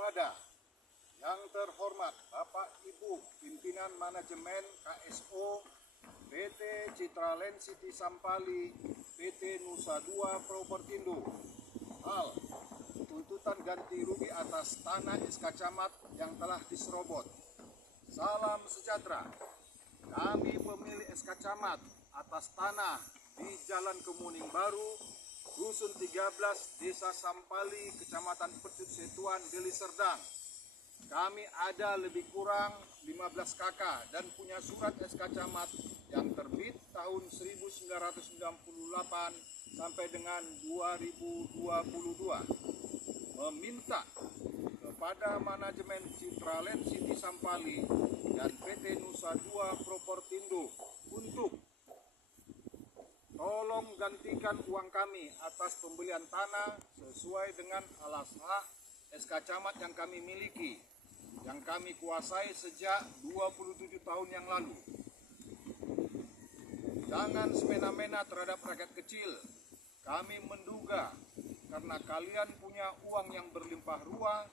kepada yang terhormat Bapak Ibu pimpinan manajemen KSO PT Citra Land City Sampali, PT Nusa Dua Propertindo, hal tuntutan ganti rugi atas tanah SK Camat yang telah diserobot. Salam sejahtera. Kami pemilik SK Camat atas tanah di Jalan Kemuning Baru, Dusun 13, Desa Sampali, Kecamatan Percut Setuan, Deli Serdang. Kami ada lebih kurang 15 kakak dan punya surat SK Camat yang terbit tahun 1998 sampai dengan 2022. Meminta kepada manajemen Citra Land City Sampali dan PT Nusa Dua Propertindo untuk tolong gantikan uang kami atas pembelian tanah sesuai dengan alas hak SK Camat yang kami miliki, yang kami kuasai sejak 27 tahun yang lalu. Jangan semena-mena terhadap rakyat kecil. Kami menduga karena kalian punya uang yang berlimpah ruah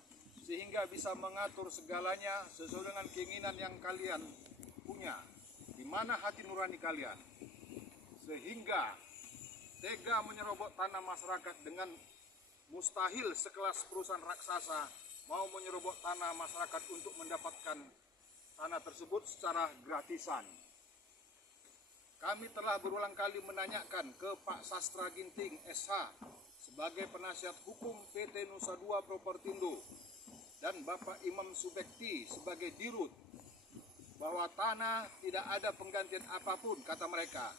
sehingga bisa mengatur segalanya sesuai dengan keinginan yang kalian punya. Di mana hati nurani kalian? Sehingga tega menyerobot tanah masyarakat dengan mustahil sekelas perusahaan raksasa mau menyerobot tanah masyarakat untuk mendapatkan tanah tersebut secara gratisan. Kami telah berulang kali menanyakan ke Pak Sastra Ginting SH sebagai penasihat hukum PT Nusa Dua Propertindo dan Bapak Imam Subekti sebagai dirut bahwa tanah tidak ada penggantian apapun, kata mereka,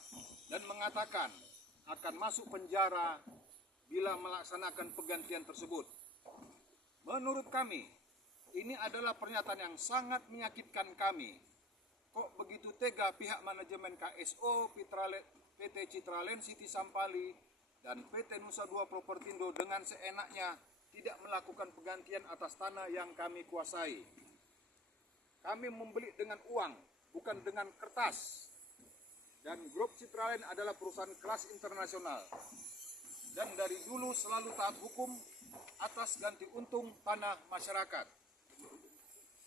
dan mengatakan akan masuk penjara bila melaksanakan penggantian tersebut. Menurut kami, ini adalah pernyataan yang sangat menyakitkan kami. Kok begitu tega pihak manajemen KSO, PT Citra Land City Sampali, dan PT Nusa Dua Propertindo dengan seenaknya tidak melakukan penggantian atas tanah yang kami kuasai. Kami membeli dengan uang, bukan dengan kertas. Dan grup Citra Land adalah perusahaan kelas internasional. Dan dari dulu selalu taat hukum atas ganti untung tanah masyarakat.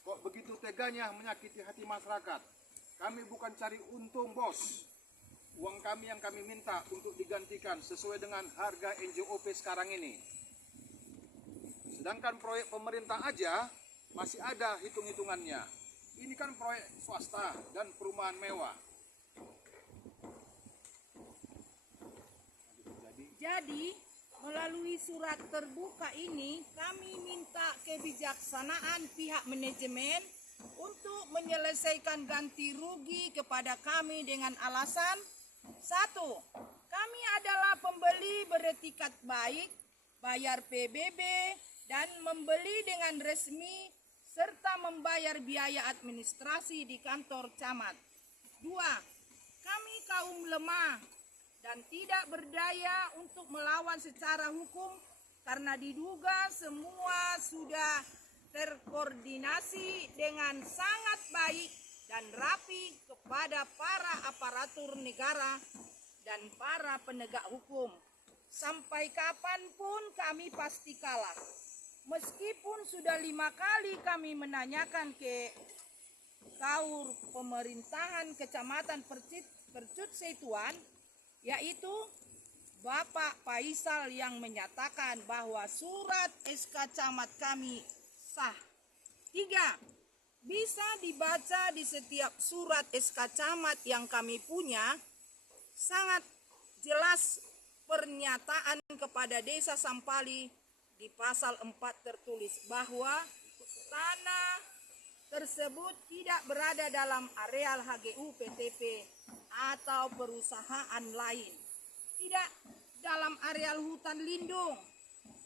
Kok begitu teganya menyakiti hati masyarakat? Kami bukan cari untung, bos. Uang kami yang kami minta untuk digantikan sesuai dengan harga NJOP sekarang ini. Sedangkan proyek pemerintah aja masih ada hitung-hitungannya. Ini kan proyek swasta dan perumahan mewah. Jadi, melalui surat terbuka ini, kami minta kebijaksanaan pihak manajemen untuk menyelesaikan ganti rugi kepada kami dengan alasan: 1. Kami adalah pembeli beretikat baik, bayar PBB, dan membeli dengan resmi, serta membayar biaya administrasi di kantor camat. 2. Kami kaum lemah dan tidak berdaya untuk melawan secara hukum karena diduga semua sudah terkoordinasi dengan sangat baik dan rapi kepada para aparatur negara dan para penegak hukum. Sampai kapanpun kami pasti kalah. Meskipun sudah 5 kali kami menanyakan ke Kaur Pemerintahan Kecamatan Percut Setuan, yaitu Bapak Faisal yang menyatakan bahwa surat SK Camat kami sah. 3. Bisa dibaca di setiap surat SK Camat yang kami punya, sangat jelas pernyataan kepada Desa Sampali di pasal 4 tertulis bahwa tanah tersebut tidak berada dalam areal HGU PTP atau perusahaan lain, tidak dalam areal hutan lindung,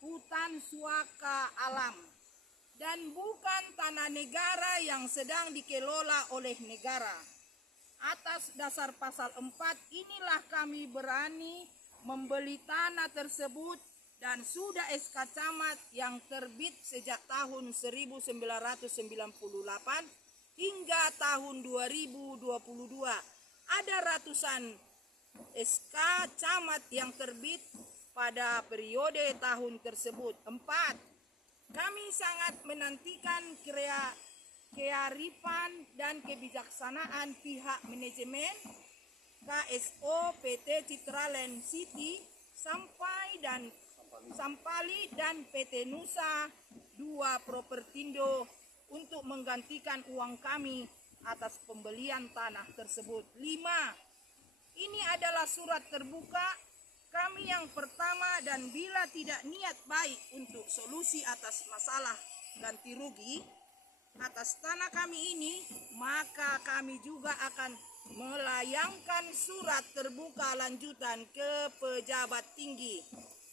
hutan suaka alam, dan bukan tanah negara yang sedang dikelola oleh negara. Atas dasar pasal 4 inilah kami berani membeli tanah tersebut dan sudah SK Camat yang terbit sejak tahun 1998 hingga tahun 2022. Ada ratusan SK Camat yang terbit pada periode tahun tersebut. 4. Kami sangat menantikan kearifan dan kebijaksanaan pihak manajemen KSO PT Citraland City Sampali dan PT Nusa 2 Propertindo untuk menggantikan uang kami atas pembelian tanah tersebut. 5. Ini adalah surat terbuka kami yang pertama, dan bila tidak niat baik untuk solusi atas masalah ganti rugi atas tanah kami ini, maka kami juga akan melayangkan surat terbuka lanjutan ke pejabat tinggi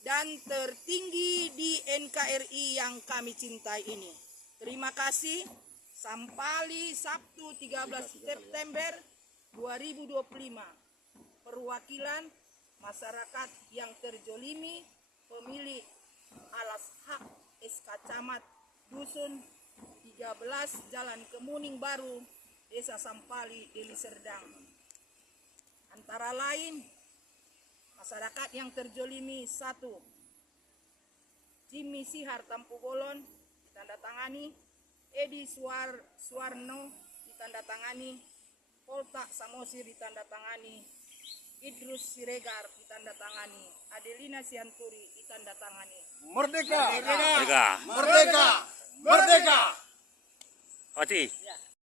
dan tertinggi di NKRI yang kami cintai ini. Terima kasih. Sampali, Sabtu 13 September 2025. Perwakilan masyarakat yang terjolimi, pemilik alas hak SK Camat Dusun 13 Jalan Kemuning Baru, Desa Sampali, Deli Serdang. Antara lain, masyarakat yang terjolimi: 1. Jimmy Sihar Tampu Bolon ditandatangani, Edi Suwarno ditandatangani, Poltak Samosir ditandatangani, Idrus Siregar ditandatangani, Adelina Sianturi ditandatangani. Merdeka! Merdeka. Merdeka! Merdeka! Mati. Ya.